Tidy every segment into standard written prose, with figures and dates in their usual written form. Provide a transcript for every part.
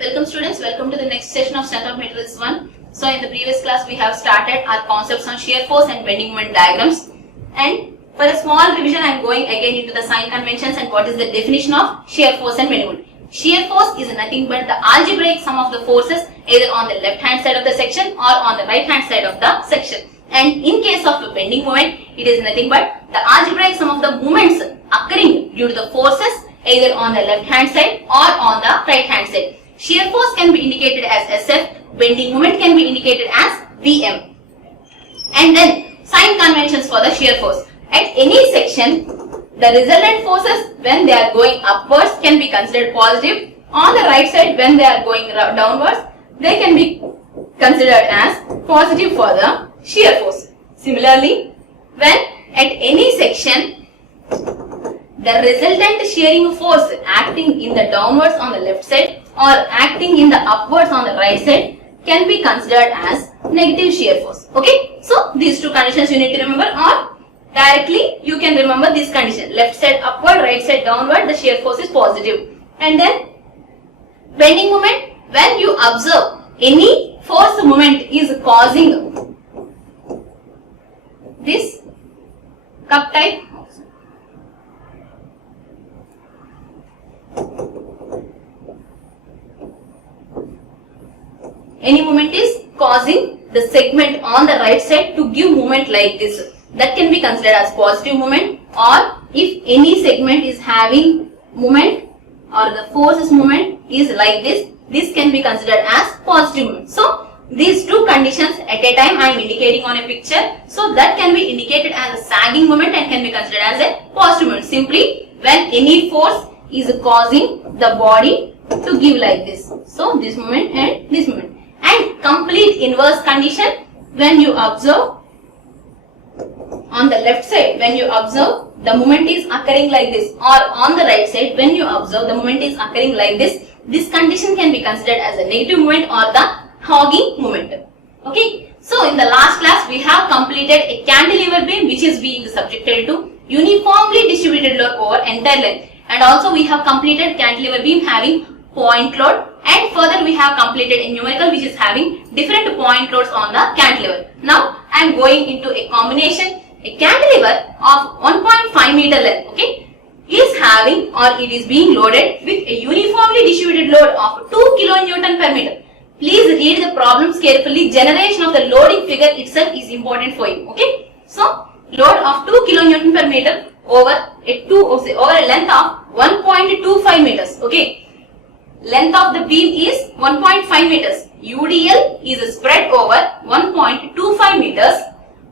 Welcome students, welcome to the next session of Strength of Materials 1. So in the previous class we have started our concepts on shear force and bending moment diagrams, and for a small revision I am going again into the sign conventions and what is the definition of shear force and bending moment. Shear force is nothing but the algebraic sum of the forces either on the left hand side of the section or on the right hand side of the section, and in case of the bending moment it is nothing but the algebraic sum of the moments occurring due to the forces either on the left hand side or on the right hand side. Shear force can be indicated as SF, bending moment can be indicated as BM. And then sign conventions for the shear force. At any section, the resultant forces when they are going upwards can be considered positive. On the right side when they are going downwards, they can be considered as positive for the shear force. Similarly, when at any section, the resultant shearing force acting in the downwards on the left side or acting in the upwards on the right side can be considered as negative shear force. Okay, so these two conditions you need to remember, or directly you can remember this condition: left side upward, right side downward, the shear force is positive. And then bending moment, when you observe any force moment is causing this cup type any moment is causing the segment on the right side to give movement like this, that can be considered as positive movement. Or if any segment is having movement or the forces movement is like this, this can be considered as positive movement. So these two conditions at a time I am indicating on a picture, so that can be indicated as a sagging moment and can be considered as a positive moment. Simply when any force is causing the body to give like this, so this moment and this moment. And complete inverse condition, when you observe on the left side, when you observe the moment is occurring like this, or on the right side when you observe the moment is occurring like this, this condition can be considered as a negative moment or the hogging moment. Okay, so in the last class we have completed a cantilever beam which is being subjected to uniformly distributed load over entire length, and also we have completed cantilever beam having point load, and further we have completed a numerical which is having different point loads on the cantilever. Now I am going into a combination. A cantilever of 1.5 meter length, okay, is having or it is being loaded with a uniformly distributed load of 2 kilonewton per meter. Please read the problems carefully. Generation of the loading figure itself is important for you. Okay, so load of 2 kilonewton per meter over a length of 1.25 meters. Okay. Length of the beam is 1.5 meters. UDL is spread over 1.25 meters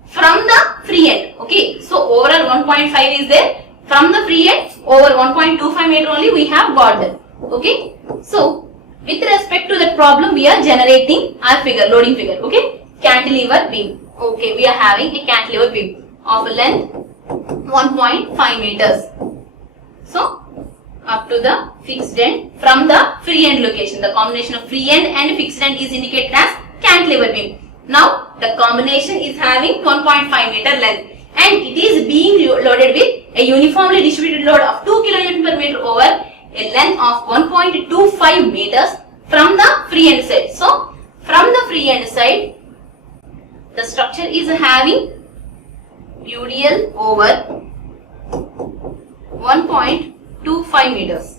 from the free end. Okay, so overall 1.5 is there. From the free end over 1.25 meter only we have got that. Okay, so with respect to that problem we are generating our figure, loading figure. Okay, cantilever beam. Okay, we are having a cantilever beam of a length 1.5 meters. So up to the fixed end from the free end location. The combination of free end and fixed end is indicated as cantilever beam. Now the combination is having 1.5 meter length and it is being loaded with a uniformly distributed load of 2 kilonewton per meter over a length of 1.25 meters from the free end side. So from the free end side the structure is having UDL over 1.25 meters.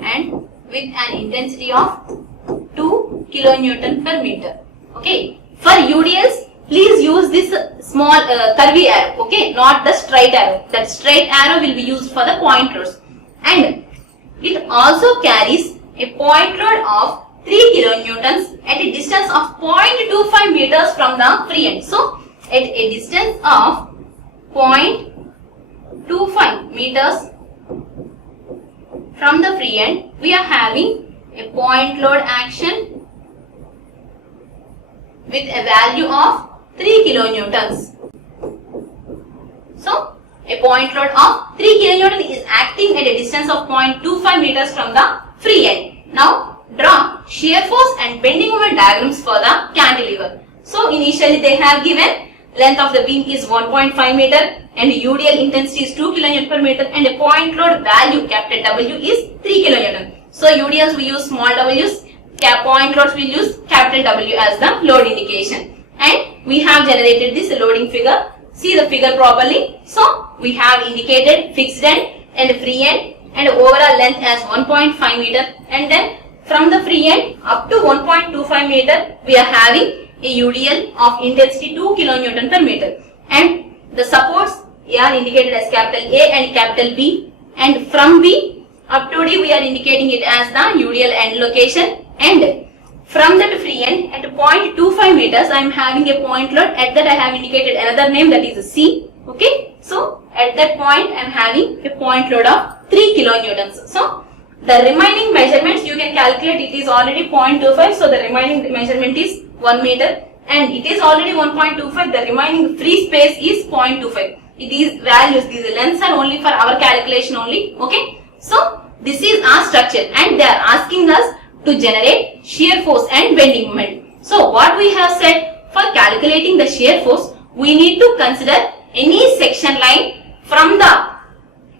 And with an intensity of 2 kilonewton per meter. Okay. For UDLs, please use this small curvy arrow. Okay, not the straight arrow. That straight arrow will be used for the point loads. And it also carries a point load of 3 kilonewtons at a distance of 0.25 meters from the free end. So, at a distance of 0.25 meters from the free end, we are having a point load action with a value of 3 kilonewtons. So, a point load of 3 kilonewton is acting at a distance of 0.25 meters from the free end. Now, draw shear force and bending moment diagrams for the cantilever. So, initially they have given length of the beam is 1.5 meter and UDL intensity is 2 kilonewton per meter and a point load value capital W is 3 kilonewton. So UDLs we use small w's, point loads we use capital W as the load indication. And we have generated this loading figure. See the figure properly. So we have indicated fixed end and free end and overall length as 1.5 meter, and then from the free end up to 1.25 meter we are having a UDL of intensity 2 kilonewton per meter, and the supports are indicated as capital A and capital B, and from B up to D we are indicating it as the UDL end location, and from that free end at 0.25 meters I am having a point load. At that I have indicated another name, that is C. Okay, so at that point I am having a point load of 3 kilonewtons. So the remaining measurements you can calculate, it is already 0.25, so the remaining measurement is 1 meter, and it is already 1.25, the remaining free space is 0.25. These values, these lengths are only for our calculation only. Okay, so this is our structure and they are asking us to generate shear force and bending moment. So what we have said, for calculating the shear force we need to consider any section line from the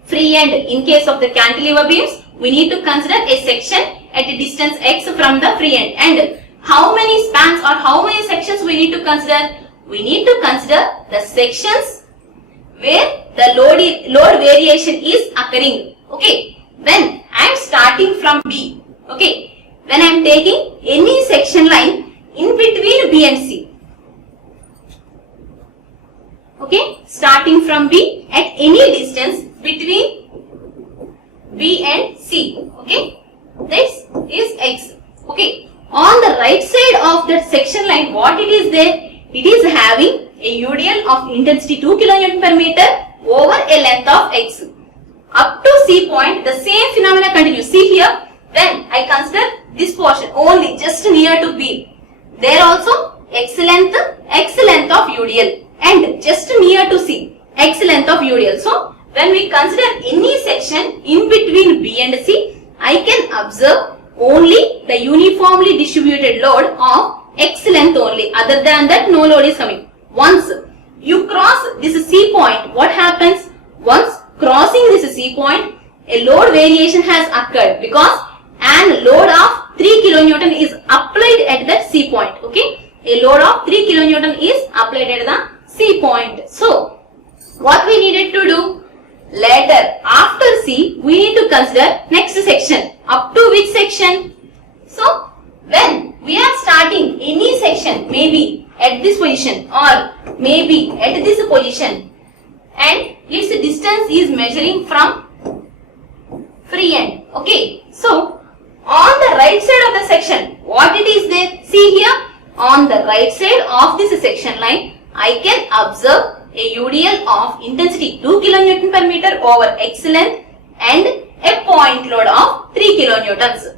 free end. In case of the cantilever beams, we need to consider a section at a distance x from the free end. And how many spans or how many sections we need to consider? We need to consider the sections where the load variation is occurring. Okay, when I am starting from B, okay, when I am taking any section line in between B and C. Okay, starting from B at any distance between B and C. Okay, this is X. Okay, on the right side of that section line, what it is there? It is having a UDL of intensity 2 kilonewton per meter over a length of X. Up to C point, the same phenomena continues. See here, when I consider this portion only just near to B, there also X length of UDL, and just near to C, X length of UDL. So when we consider any section in between B and C, I can observe only the uniformly distributed load of X length only. Other than that, no load is coming. Once you cross this C point, what happens? Once crossing this C point, a load variation has occurred because an load of 3 kilonewton is applied at that C point. Okay, a load of 3 kilonewton is applied at the C point. So what we needed to do? Later, after C, we need to consider next section. Up to which section? So, when we are starting any section, maybe at this position or maybe at this position, and its distance is measuring from free end. Okay, so on the right side of the section, what it is there? See here, on the right side of this section line, I can observe a UDL of intensity 2 kilonewton per meter over X length and a point load of 3 kilonewtons.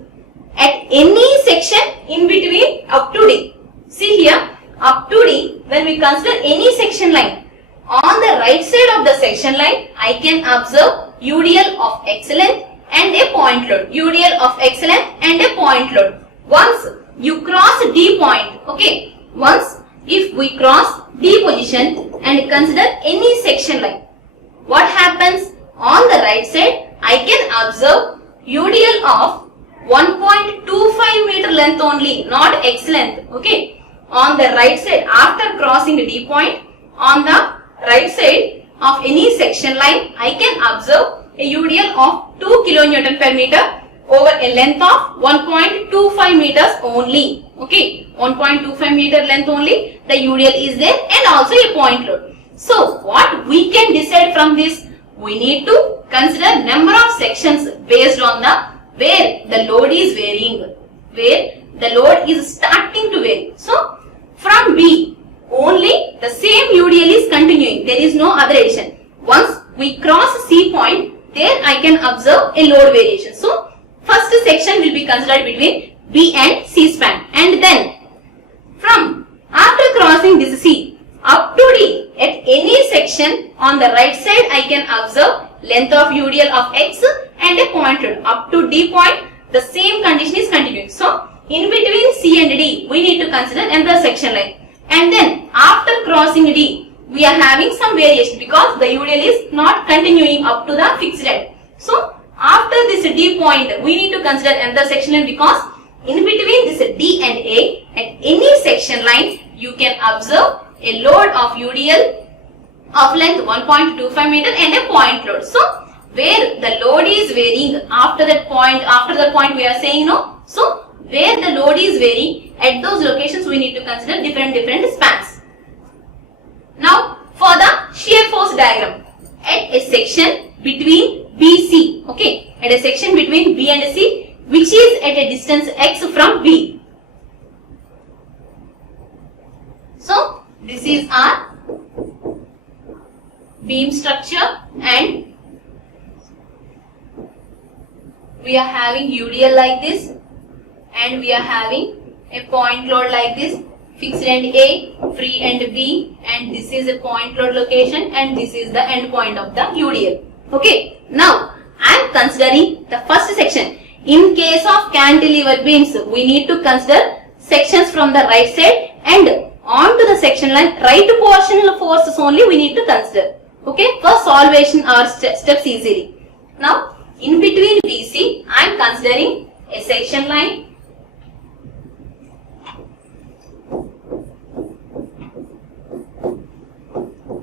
At any section in between up to D. See here, up to D, when we consider any section line, on the right side of the section line, I can observe UDL of X length and a point load. UDL of X length and a point load. Once you cross D point, okay, once if we cross D position and consider any section line, what happens? On the right side, I can observe UDL of 1.25 meter length only, not X length. Okay, on the right side, after crossing D point, on the right side of any section line, I can observe a UDL of 2 kilonewton per meter over a length of 1.25 meters only. Okay, 1.25 meter length only, the UDL is there, and also a point load. So what we can decide from this? We need to consider number of sections based on the where the load is varying, where the load is starting to vary. So from B, only the same UDL is continuing. There is no other addition. Once we cross C point, there I can observe a load variation. So first section will be considered between B and C span, and then from after crossing this C up to D, at any section on the right side I can observe length of UDL of X and a point load. Up to D point, the same condition is continuing. So in between C and D, we need to consider another section line, and then after crossing D, we are having some variation because the UDL is not continuing up to the fixed end. So after this D point, we need to consider another section line because in between this D and A, at any section line, you can observe a load of UDL of length 1.25 meter and a point load. So where the load is varying after that point we are saying no. So where the load is varying at those locations we need to consider different spans. Now for the shear force diagram at a section between BC, okay, at a section between B and C which is at a distance x from B. So this is our beam structure and we are having UDL like this and we are having a point load like this, fixed end A, free end B, and this is a point load location and this is the end point of the UDL. Okay, now I am considering the first section. In case of cantilever beams, we need to consider sections from the right side and onto the section line, right portional forces only we need to consider. Okay, for solvation our steps easily. Now, in between BC, I am considering a section line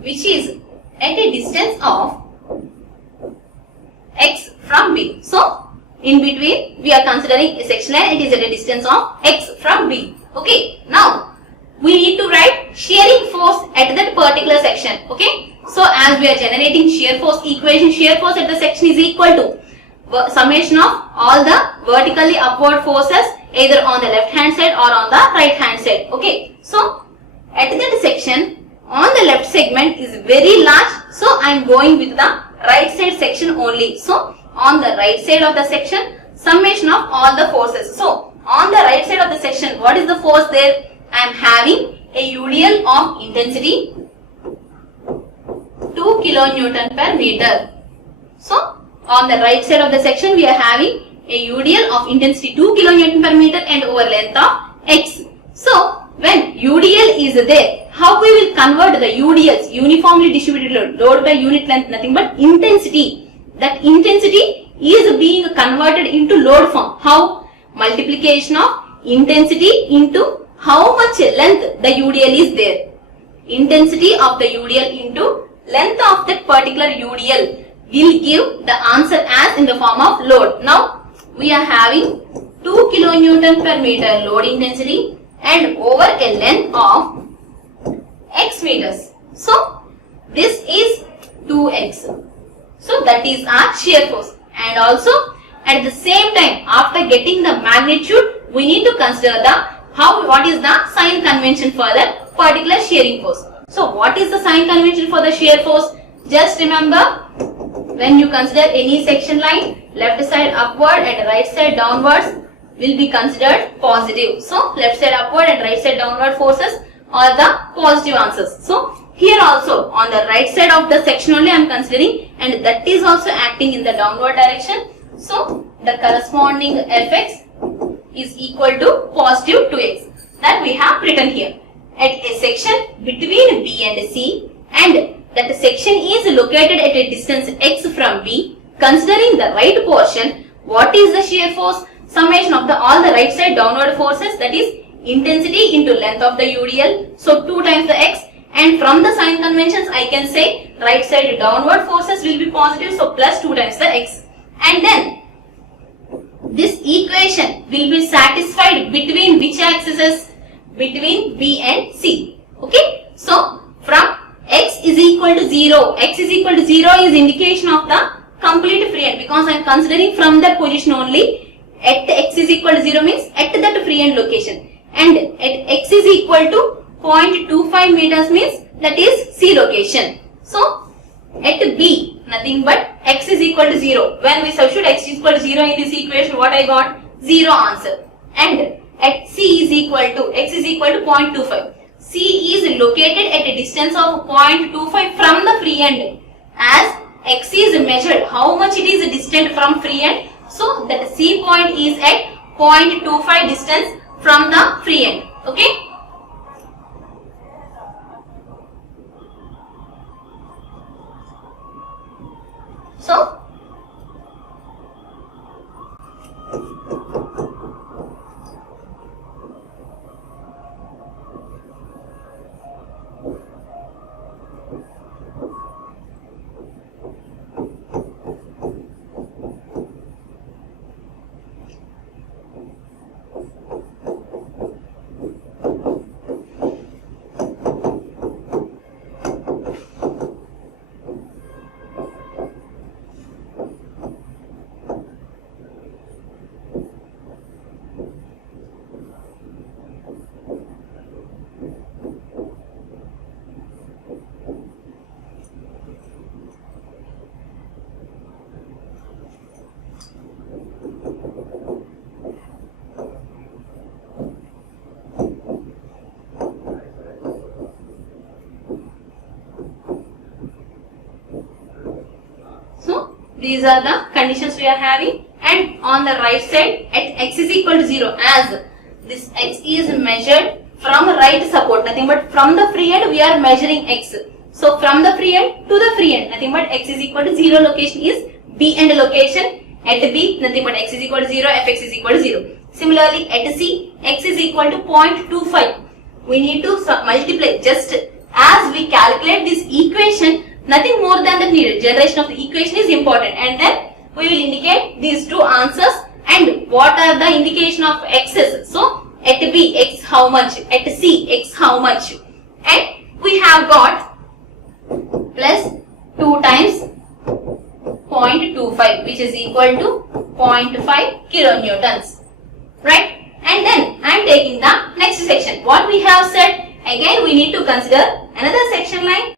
which is at a distance of x from B. So, in between we are considering a section line, it is at a distance of x from B. Okay, now we need to write shearing force at that particular section. Okay, so as we are generating shear force equation, shear force at the section is equal to summation of all the vertically upward forces either on the left hand side or on the right hand side. Okay, so at that section on the left segment is very large, so I am going with the right side section only. So on the right side of the section, summation of all the forces. So on the right side of the section, what is the force there? I am having a UDL of intensity 2 kilonewton per meter. So on the right side of the section, we are having a UDL of intensity 2 kilonewton per meter and over length of x. So when UDL is there, how we will convert the UDLs, uniformly distributed load by unit length, nothing but intensity. That intensity is being converted into load form. How? Multiplication of intensity into how much length the UDL is there. Intensity of the UDL into length of that particular UDL will give the answer as in the form of load. Now we are having 2 kilonewton per meter load intensity and over a length of x meters. So this is 2x. So that is our shear force. And also at the same time, after getting the magnitude, we need to consider the what is the sign convention for that particular shearing force. So what is the sign convention for the shear force? Just remember, when you consider any section line, left side upward and right side downwards will be considered positive. So left side upward and right side downward forces are the positive answers. So here also on the right side of the section only I am considering, and that is also acting in the downward direction. So the corresponding Fx is equal to positive 2x that we have written here. At a section between B and C and that section is located at a distance x from B, considering the right portion, what is the shear force? Summation of all the right side downward forces, that is intensity into length of the UDL. So 2 times the x, and from the sign conventions I can say right side downward forces will be positive, so plus 2 times the x. And then this equation will be satisfied between which axes? Between B and C. Okay, so from x is equal to 0, x is equal to 0 is indication of the complete free end, because I am considering from that position only. At x is equal to 0 means at that free end location, and at x is equal to 0.25 meters means that is C location. So at B, nothing but x is equal to 0. When we substitute x is equal to 0 in this equation, what I got? 0 answer. And at C is equal to, x is equal to 0.25. C is located at a distance of 0.25 from the free end. As x is measured, how much it is distant from free end? So that C point is at 0.25 distance from the free end. Okay. These are the conditions we are having. And on the right side at x is equal to 0, as this x is measured from right support, nothing but from the free end we are measuring x. So from the free end to the free end, nothing but x is equal to 0 location is B end location. At B, nothing but x is equal to 0, fx is equal to 0. Similarly, at C, x is equal to 0.25. We need to multiply just as we calculate this equation, nothing more than the needed. Generation of the equation is important, and then we will indicate these two answers and what are the indication of x's. So at B, x how much, at C, x how much, and we have got plus 2 times 0.25, which is equal to 0.5 kilonewtons, right? And then I am taking the next section. What we have said, again we need to consider another section line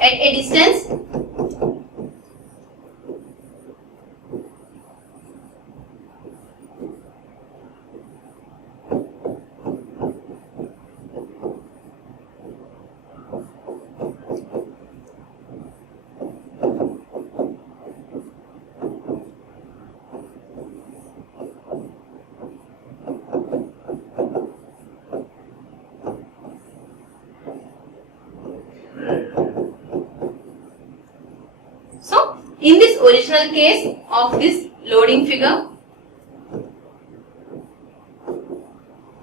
at a distance in this original case of this loading figure.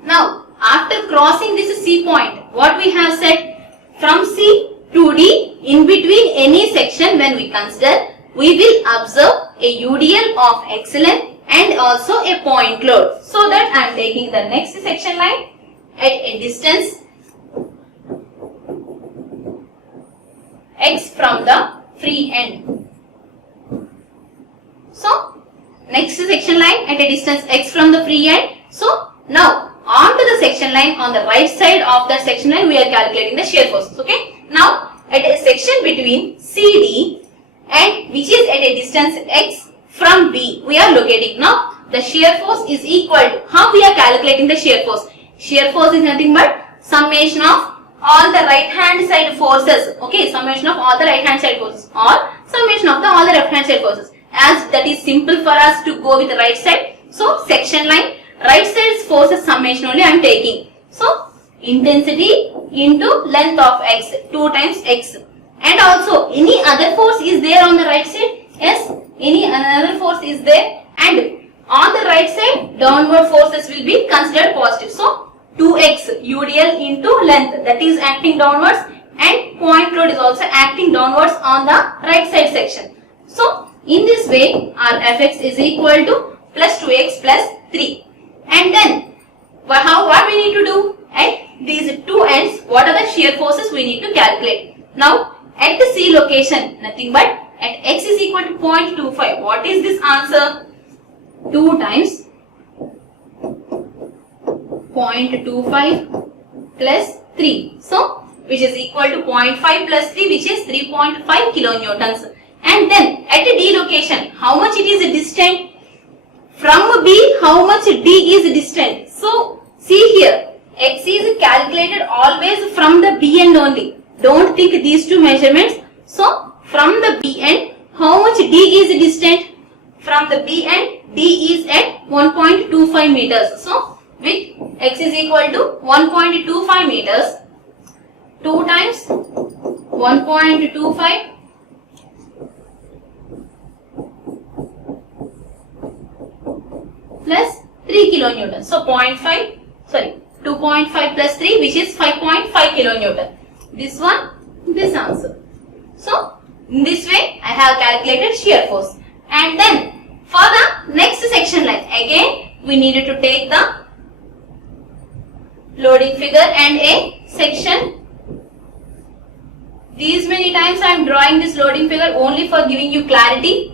Now, after crossing this C point, what we have said, from C to D, in between any section when we consider, we will observe a UDL of x length and also a point load. So that I am taking the next section line at a distance x from the free end. So, next section line at a distance x from the free end. So, now on to the section line, on the right side of that section line we are calculating the shear forces. Okay. Now, at a section between CD and which is at a distance x from B, we are locating. Now, the shear force is equal to, how we are calculating the shear force? Shear force is nothing but summation of all the right hand side forces. Okay, summation of all the right hand side forces or summation of all the left hand side forces. As that is simple for us to go with the right side. So, section line, right side's forces summation only I am taking. So, intensity into length of x, 2 times x. And also, any other force is there on the right side? Yes, any another force is there. And on the right side, downward forces will be considered positive. So, 2x UDL into length, that is acting downwards, and point load is also acting downwards on the right side section. So, in this way, our fx is equal to plus 2x plus 3. And then, what we need to do? At these two ends, what are the shear forces we need to calculate? Now, at the C location, nothing but at x is equal to 0.25. What is this answer? 2 times 0.25 plus 3. So, which is equal to 0.5 plus 3, which is 3.5 kilonewtons. And then at a D location, how much it is distant from B, how much D is distant. So, see here, x is calculated always from the B end only. Don't think these two measurements. So, from the B end, how much D is distant? From the B end, D is at 1.25 meters. So, with x is equal to 1.25 meters, 2 times 1.25 plus 3 kilonewton. So 2.5 plus 3, which is 5.5 kilonewton. This one, this answer. So in this way I have calculated shear force. And then for the next section line, again we needed to take the loading figure and a section. These many times I am drawing this loading figure only for giving you clarity.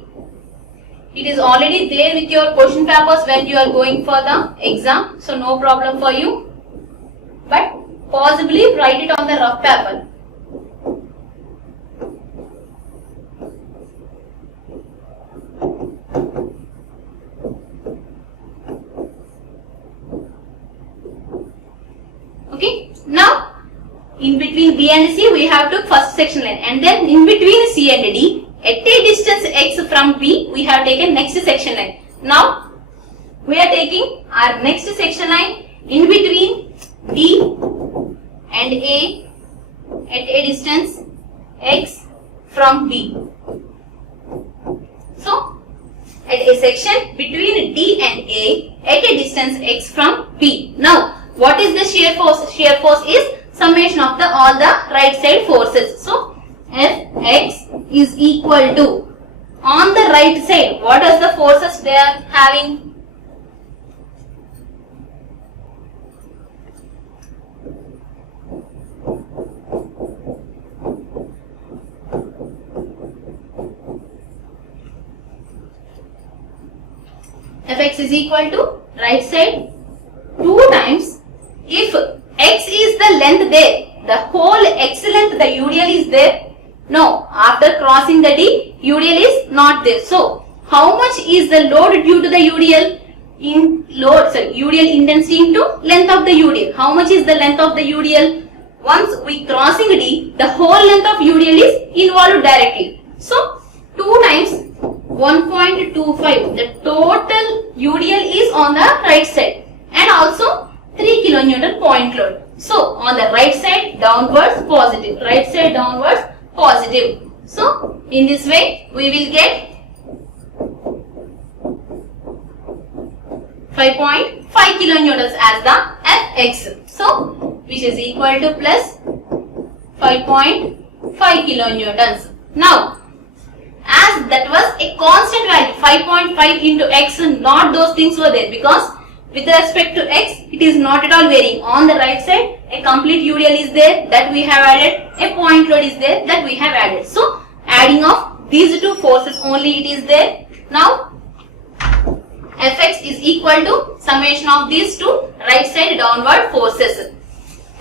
It is already there with your question papers when you are going for the exam. So no problem for you. But possibly write it on the rough paper. Okay. Now, in between B and C, we have to first section line. And then in between C and D, at a distance x from B, we have taken next section line. Now, we are taking our next section line in between D and A at a distance x from B. So, at a section between D and A at a distance x from B. Now, what is the shear force? Shear force is summation of all the right side forces. So, Fx is equal to, on the right side, what are the forces they are having? Fx is equal to right side 2 times, if x is the length there, the whole x length, the UDL is there. No, after crossing the D, UDL is not there. So, how much is the load due to the UDL? UDL intensity into length of the UDL. How much is the length of the UDL? Once we crossing D, the whole length of UDL is involved directly. So, 2 times 1.25, the total UDL is on the right side, and also 3 kilonewton point load. So, on the right side downwards positive, right side downwards positive. So, in this way we will get 5.5 kilonewtons as the Fx. So, which is equal to plus 5.5 kilonewtons. Now, as that was a constant value, 5.5 into x, not those things were there, because with respect to x, it is not at all varying. On the right side, a complete UDL is there that we have added, a point load is there that we have added. So, adding of these two forces only it is there. Now, Fx is equal to summation of these two right side downward forces.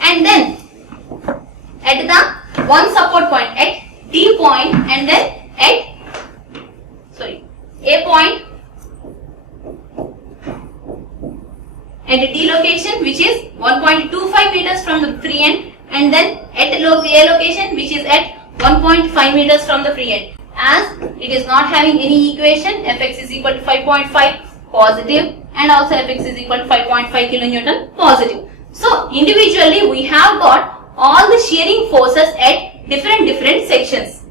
And then, at the one support point, at D point, and then at A point, at D location, which is 1.25 meters from the free end, and then at A location, which is at 1.5 meters from the free end. As it is not having any equation, Fx is equal to 5.5 positive, and also Fx is equal to 5.5 kilonewton positive. So, individually we have got all the shearing forces at different sections.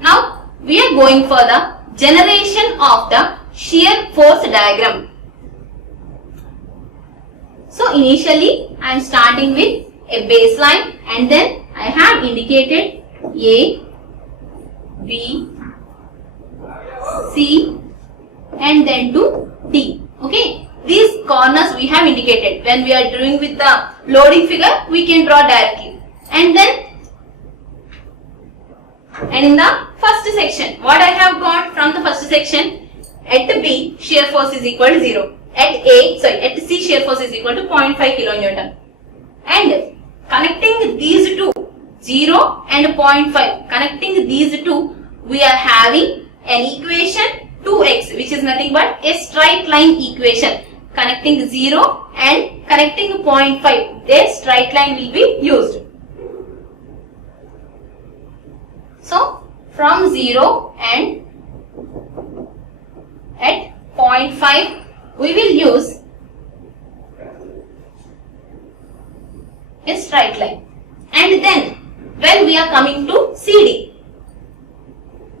Now, we are going for the generation of the shear force diagram. So, initially I am starting with a baseline, and then I have indicated A, B, C, and then to D. Okay, these corners we have indicated. When we are doing with the loading figure, we can draw directly. And then, and in the first section, what I have got from the first section, at B, shear force is equal to 0. At C, shear force is equal to 0.5 kilonewton. And connecting these two, 0 and 0.5, connecting these two, we are having an equation 2x, which is nothing but a straight line equation. Connecting 0 and connecting 0.5, a straight line will be used. So, from 0 and at 0.5, we will use a straight line. And then, when we are coming to CD,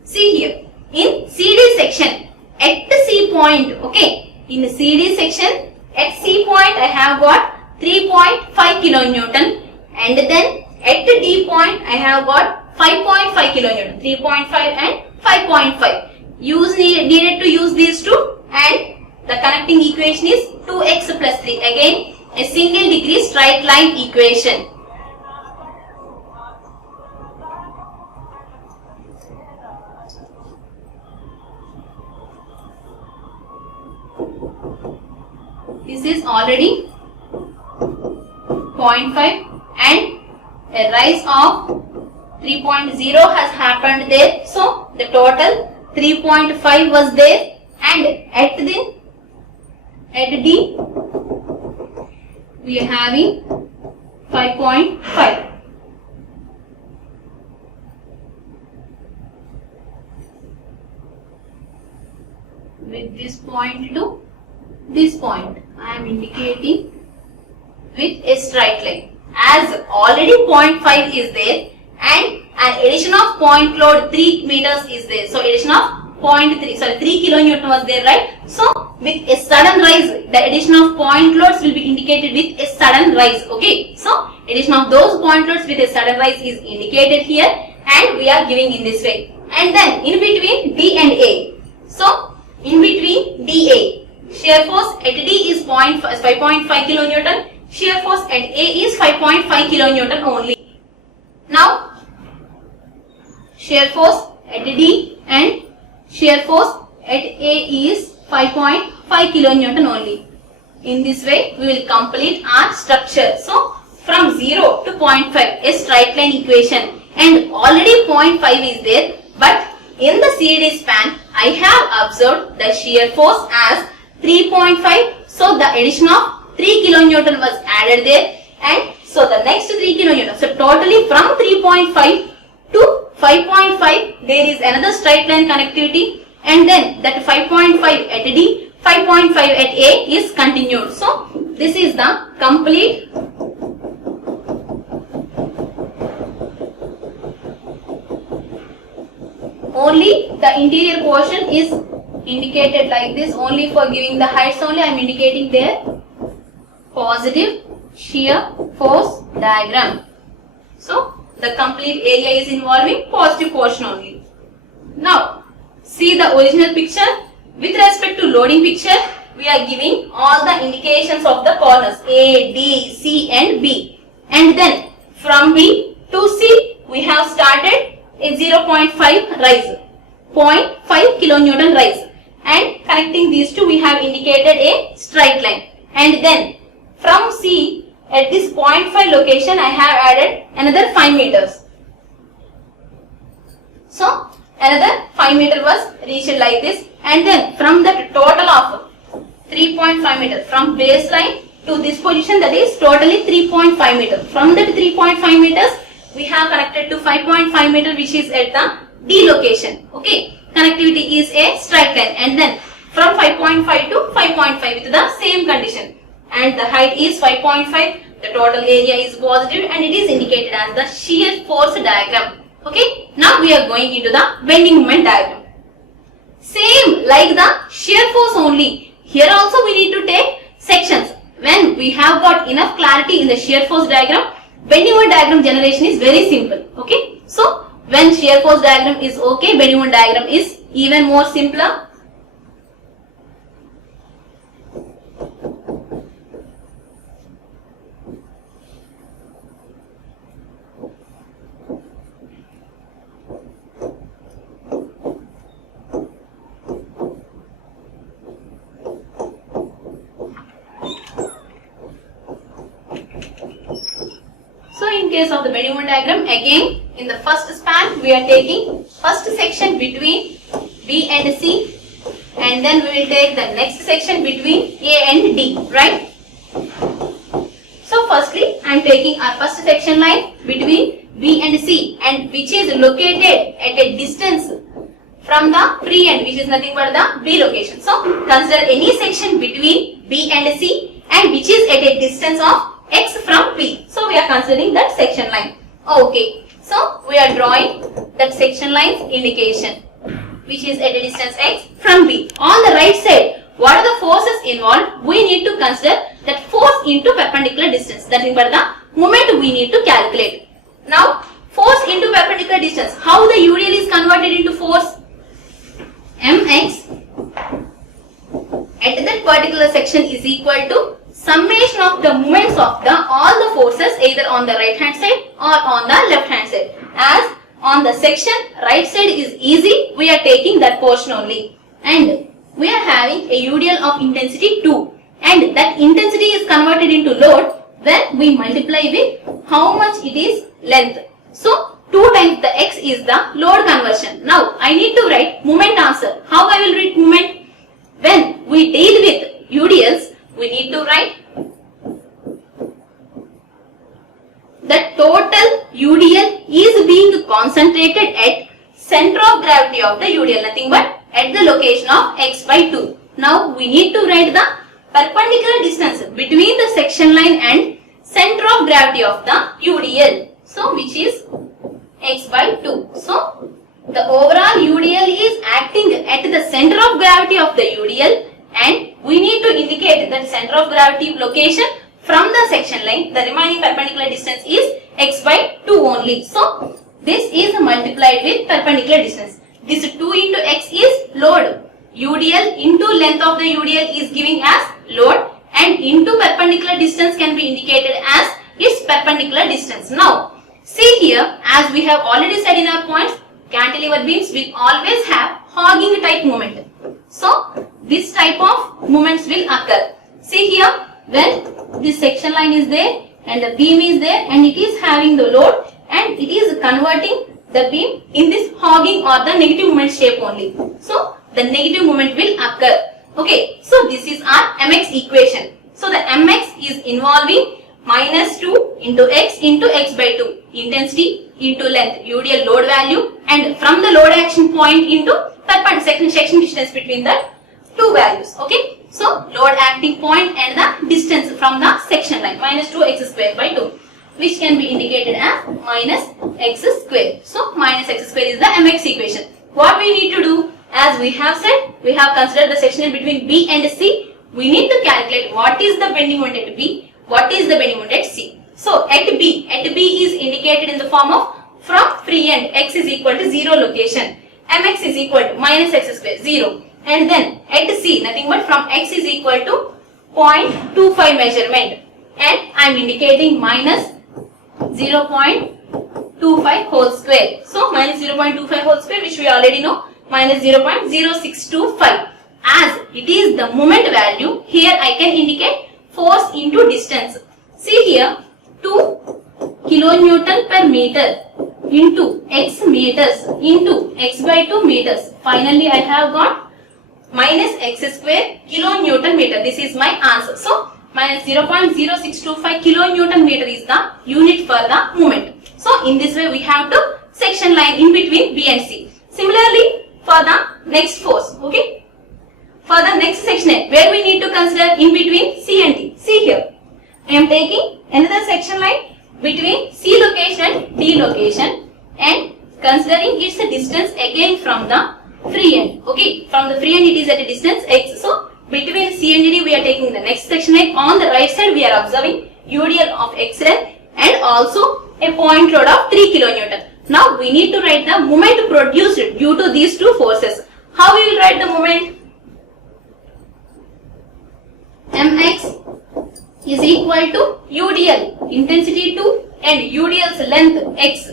see here, in CD section, at C point, okay, in CD section, at C point, I have got 3.5 kilonewton, and then at D point, I have got 5.5 kilonewton, 3.5 and 5.5. Needed to use these two, and the connecting equation is 2x plus 3. Again, a single degree straight line equation. This is already 0.5, and a rise of 3.0 has happened there. So, the total 3.5 was there, and at D, we are having 5.5. with this point to this point. I am indicating with a straight line. As already 0.5 is there and an addition of point load 3 meters is there. So addition of 3 kilonewton was there, right? So with a sudden rise, the addition of point loads will be indicated with a sudden rise. Okay. So addition of those point loads with a sudden rise is indicated here and we are giving in this way. And then in between D and A. So in between DA, shear force at D is 5.5 kilonewton. Shear force at A is 5.5 kilonewton only. Now, shear force at D and shear force at A is 5.5 kilonewton only. In this way, we will complete our structure. So, from 0 to 0.5, a straight line equation, and already 0.5 is there, but in the CD span, I have observed the shear force as 3.5. So, the addition of 3 kilonewton was added there, and so the next 3 kilonewton. So totally from 3.5 to 5.5 there is another straight line connectivity, and then that 5.5 at D, 5.5 at A is continued. So this is the complete only the interior portion is indicated like this. Only for giving the heights only I am indicating there. Positive shear force diagram. So the complete area is involving positive portion only. Now see the original picture. With respect to loading picture, we are giving all the indications of the corners A, D, C and B. And then from B to C we have started a 0.5 rise, 0.5 kilonewton rise, and connecting these two we have indicated a straight line. And then from C, at this 0.5 location, I have added another 5 meters. So, another 5 meter was reached like this, and then from the total of 3.5 meters, from baseline to this position, that is totally 3.5 meters. From that 3.5 meters, we have connected to 5.5 meter, which is at the D location. Okay, connectivity is a straight line, and then from 5.5 to 5.5 with the same condition. And the height is 5.5, the total area is positive, and it is indicated as the shear force diagram. Okay, now we are going into the bending moment diagram. Same like the shear force only, here also we need to take sections. When we have got enough clarity in the shear force diagram, bending moment diagram generation is very simple. Okay, so when shear force diagram is okay, bending moment diagram is even more simpler. In case of the bending moment diagram, again in the first span we are taking first section between B and C, and then we will take the next section between A and D, right? So firstly I am taking our first section line between B and C, and which is located at a distance from the free end, which is nothing but the B location. So consider any section between B and C and which is at a distance of X from B. So we are considering that section line. Okay. So we are drawing that section line's indication, which is at a distance X from B. On the right side, what are the forces involved? We need to consider that force into perpendicular distance. That is but the moment we need to calculate. Now, force into perpendicular distance. How the UDL is converted into force? Mx at that particular section is equal to summation of the moments of all the forces either on the right hand side or on the left hand side. As on the section right side is easy, we are taking that portion only, and we are having a UDL of intensity 2, and that intensity is converted into load when we multiply with how much it is length. So 2 times the x is the load conversion. Now I need to write moment answer. How I will write moment? When we deal with UDLs, we need to write the total UDL is being concentrated at center of gravity of the UDL, nothing but at the location of x by 2. Now we need to write the perpendicular distance between the section line and center of gravity of the UDL. So which is x by 2. So the overall UDL is acting at the center of gravity of the UDL, and we need to indicate that center of gravity location from the section line. The remaining perpendicular distance is x by 2 only. So this is multiplied with perpendicular distance. This 2 into x is load. UDL into length of the UDL is giving as load, and into perpendicular distance can be indicated as its perpendicular distance. Now see here, as we have already said in our points, cantilever beams will always have hogging type moment. So this type of moments will occur. See here, when this section line is there and the beam is there and it is having the load, and it is converting the beam in this hogging or the negative moment shape only. So the negative moment will occur. Okay, so this is our mx equation. So the mx is involving minus 2 into x by 2, intensity into length, UDL load value, and from the load action point into perpendicular section distance between the two values. Okay, so load acting point and the distance from the section line, minus 2x square by 2, which can be indicated as minus x square. So minus x square is the mx equation. What we need to do, as we have said, we have considered the section between B and C. We need to calculate what is the bending moment at B, what is the bending moment at C. So at B is indicated in the form of from free end x is equal to 0 location, mx is equal to minus x square 0, and then at C nothing but from x is equal to 0.25 measurement, and I am indicating minus 0.25 whole square. So minus 0.25 whole square, which we already know, minus 0.0625. As it is the moment value, here I can indicate force into distance. See here, 2 kilonewton per meter into x meters into x by 2 meters. Finally, I have got minus x square kilonewton meter. This is my answer. So minus 0.0625 kilonewton meter is the unit for the moment. So in this way we have to section line in between B and C. Similarly for the next force, okay, for the next section where we need to consider in between C and D. See here, I am taking another section line between C location and D location and considering its distance again from the free end. Okay, from the free end it is at a distance x. So between C and D we are taking the next section line. On the right side we are observing UDL of x length and also a point load of 3 kilonewton. Now we need to write the moment produced due to these two forces. How we will write the moment? Mx is equal to UDL intensity 2 and UDL's length x,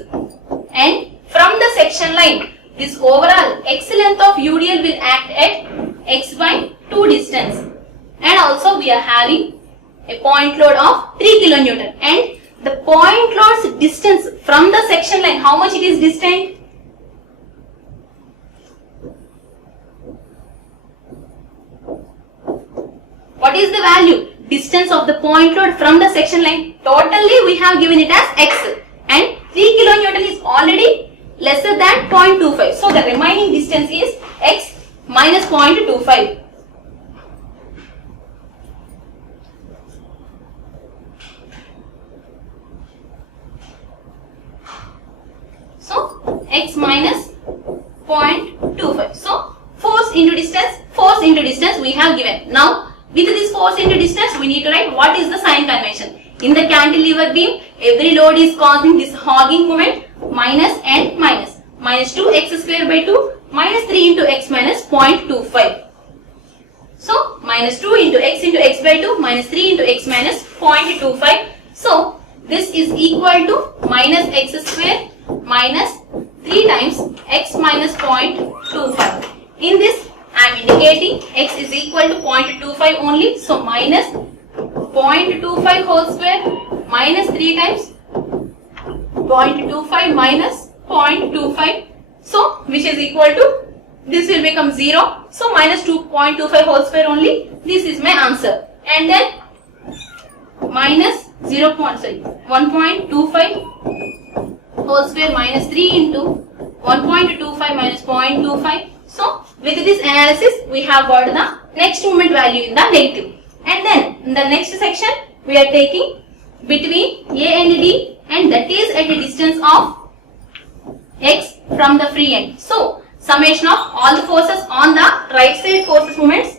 and from the section line this overall x length of UDL will act at x by 2 distance, and also we are having a point load of 3 kilonewton, and the point load's distance from the section line, how much it is distant? What is the value? Distance of the point load from the section line. Totally we have given it as x, and 3 kilonewton is already lesser than 0.25. So the remaining distance is x minus 0.25. So x minus 0.25. So force into distance we have given. Now with this force into distance we need to write what is the sign convention. In the cantilever beam every load is causing this hogging moment, minus and minus. Minus 2x square by 2 minus 3 into x minus 0.25. So minus 2 into x by 2 minus 3 into x minus 0.25. So this is equal to minus x square minus 3 times x minus 0.25. In this I am indicating x is equal to 0.25 only. So minus 0.25 whole square minus 3 times 0.25 minus 0.25. So which is equal to, this will become 0. So minus 2.25 whole square only. This is my answer. And then minus 1.25 whole square minus 3 into 1.25 minus 0.25. So with this analysis, we have got the next moment value in the negative. And then in the next section, we are taking between A and D, and that is at a distance of x from the free end. So, summation of all the forces on the right side forces moments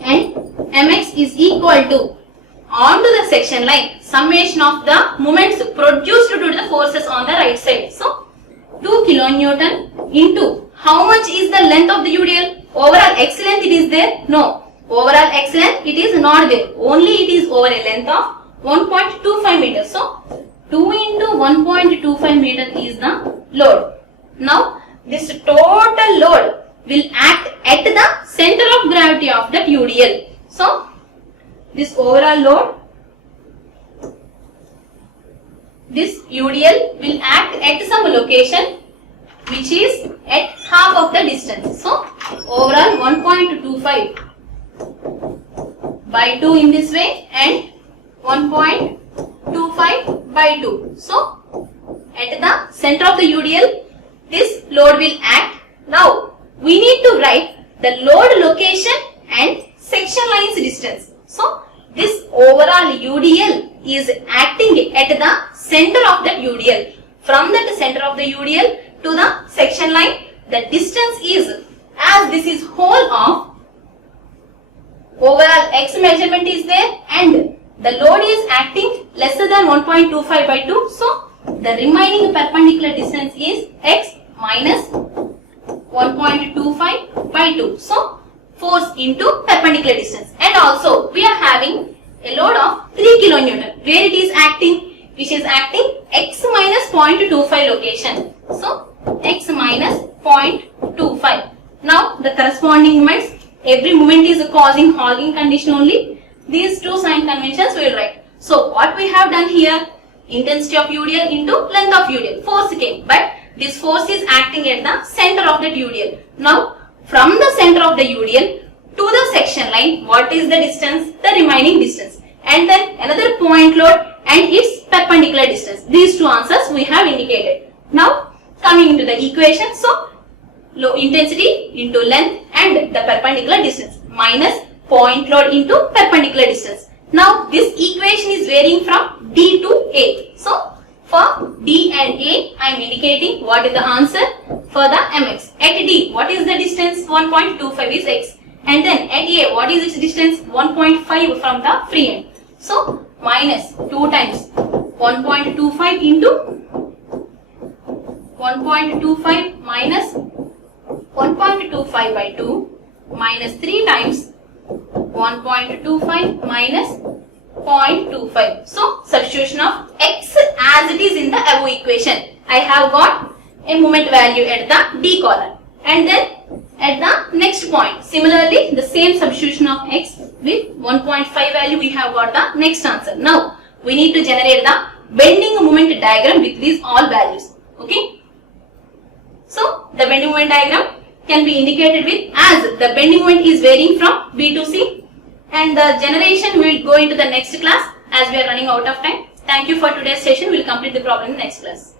and mx is equal to onto the section line summation of the moments produced due to the forces on the right side. So, 2 kilonewton into how much is the length of the UDL? Overall x length it is there? No. Overall x length it is not there. Only it is over a length of 1.25 meters. So, 2 into 1.25 meter is the load. Now, this total load will act at the center of gravity of that UDL. So, this overall load, this UDL will act at some location which is at half of the distance. So, overall 1.25 by 2 in this way and 1.25 by 2. So, at the center of the UDL, this load will act. Now, we need to write the load location and section lines distance. So, this overall UDL is acting at the center of that UDL. From that center of the UDL to the section line, the distance is, as this is whole of overall x measurement is there and the load is acting lesser than 1.25 by 2. So, the remaining perpendicular distance is x minus 1.25 by 2. So, force into perpendicular distance. And also, we are having a load of 3 kilonewton where it is acting, which is acting x minus 0.25 location. So, x minus 0.25. Now, the corresponding moments, every moment is causing Hawking condition only. These two sign conventions we will write. So, what we have done here, intensity of UDL into length of UDL, force came, but this force is acting at the center of that UDL. Now, from the center of the UDL to the section line, what is the distance? The remaining distance. And then another point load and its perpendicular distance. These two answers we have indicated. Now, coming into the equation, so low intensity into length and the perpendicular distance minus point load into perpendicular distance. Now, this equation is varying from D to A. So, for D and A, I am indicating what is the answer for the mx. At D, what is the distance? 1.25 is x. And then at A, what is its distance? 1.5 from the free end. So, minus 2 times 1.25 into 1.25 minus 1.25 by 2 minus 3 times 1.25 minus 0.25. So, substitution of x as it is in the above equation. I have got a moment value at the D column. And then at the next point, similarly, the same substitution of x with 1.5 value, we have got the next answer. Now, we need to generate the bending moment diagram with these all values. Okay. So, the bending moment diagram can be indicated with, as the bending moment is varying from B to C, and the generation will go into the next class as we are running out of time. Thank you for today's session. We will complete the problem in the next class.